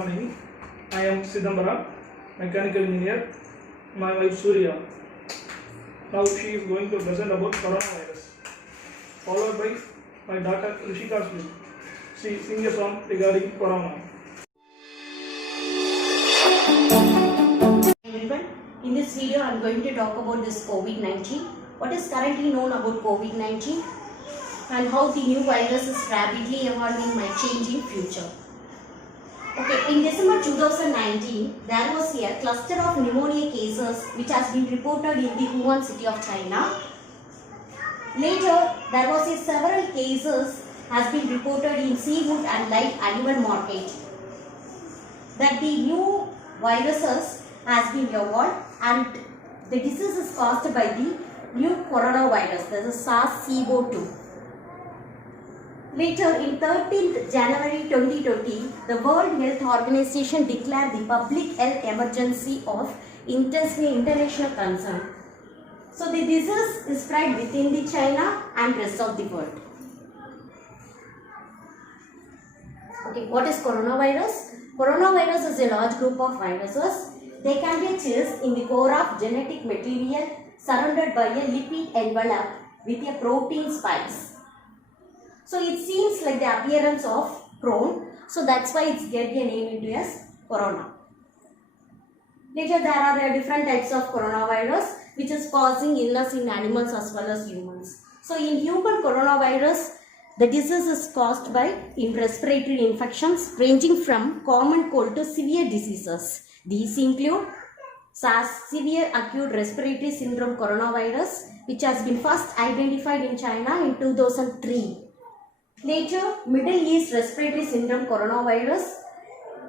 morning. I am Sidambara, mechanical engineer. My wife Surya. Now she is going to present about coronavirus, followed by my daughter Rishika Smith. She sings a song regarding corona. Everyone, in this video I am going to talk about this COVID-19. What is currently known about COVID-19 and how the new virus is rapidly evolving might change in future. Okay, in December 2019, there was a cluster of pneumonia cases which has been reported in the Wuhan city of China. Later, there was a several cases has been reported in seafood and live animal market. That the new viruses has been evolved and the disease is caused by the new coronavirus, that is SARS-CoV-2. Later, in 13th January 2020, the World Health Organization declared the public health emergency of international concern. So, the disease is spread within the China and rest of the world. Okay, what is coronavirus? Coronavirus is a large group of viruses. They can be chased in the core of genetic material surrounded by a lipid envelope with a protein spikes. So it seems like the appearance of crown. So that's why it's get a name into as corona. Later there are different types of coronavirus which is causing illness in animals as well as humans. So in human coronavirus, the disease is caused by respiratory infections ranging from common cold to severe diseases. These include SARS, severe acute respiratory syndrome coronavirus, which has been first identified in China in 2003. Later, Middle East respiratory syndrome coronavirus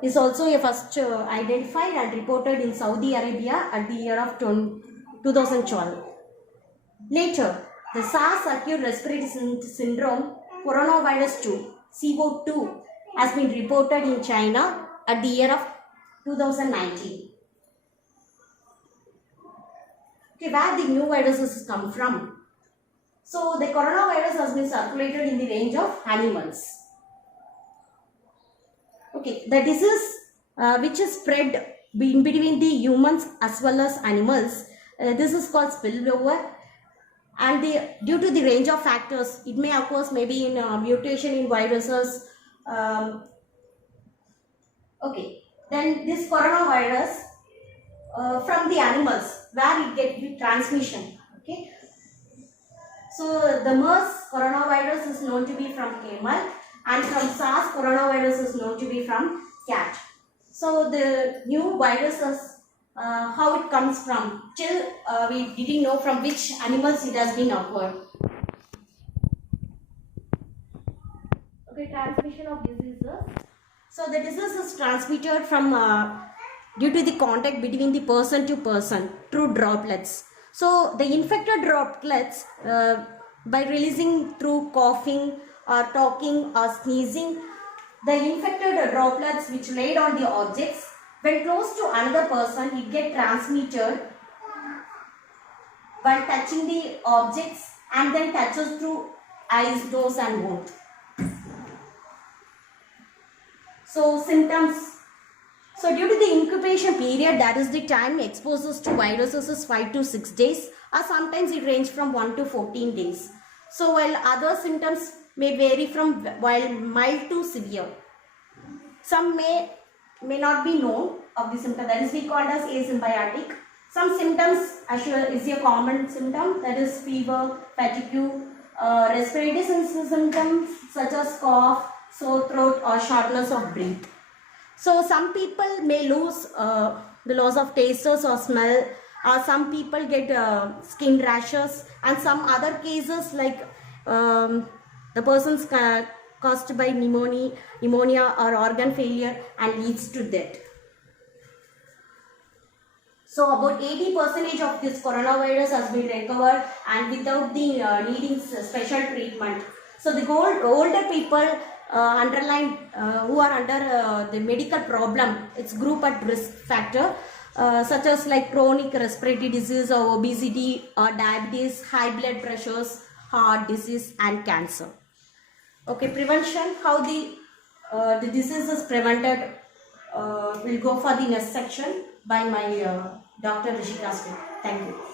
is also first identified and reported in Saudi Arabia at the year of 2012. Later, the SARS acute respiratory syndrome coronavirus 2, CO2, has been reported in China at the year of 2019. Okay, where the new viruses come from? So, the coronavirus has been circulated in the range of animals. Okay, the disease which is spread in between the humans as well as animals, this is called spillover. And due to the range of factors, it may occur maybe in mutation in viruses. Okay, then this coronavirus from the animals where it gets the transmission. Okay. So the MERS coronavirus is known to be from camel and from SARS coronavirus is known to be from cat. So the new viruses, how it comes from, till we didn't know from which animals it has been occurred. Okay, transmission of diseases. So the disease is transmitted from due to the contact between the person to person through droplets. So the infected droplets by releasing through coughing or talking or sneezing, the infected droplets which laid on the objects, when close to another person, it get transmitted by touching the objects and then touches through eyes, nose and mouth. So symptoms. So due to the incubation period, that is the time exposures to viruses is 5 to 6 days or sometimes it ranges from 1 to 14 days. So while other symptoms may vary from mild to severe. Some may not be known of the symptom, that is we called as asymptomatic. Some symptoms is a common symptom, that is fever, fatigue, respiratory symptoms such as cough, sore throat or shortness of breath. So some people may lose the loss of taste or smell, or some people get skin rashes, and some other cases like the person's caused by pneumonia or organ failure and leads to death. So about 80% of this coronavirus has been recovered and without the needing special treatment. So the older people who are under the medical problem, it's group at risk factor such as like chronic respiratory disease or obesity or diabetes, high blood pressures, heart disease and cancer. Okay, prevention, how the disease is prevented we'll go for the next section by my Dr. Rishika Smith. Thank you.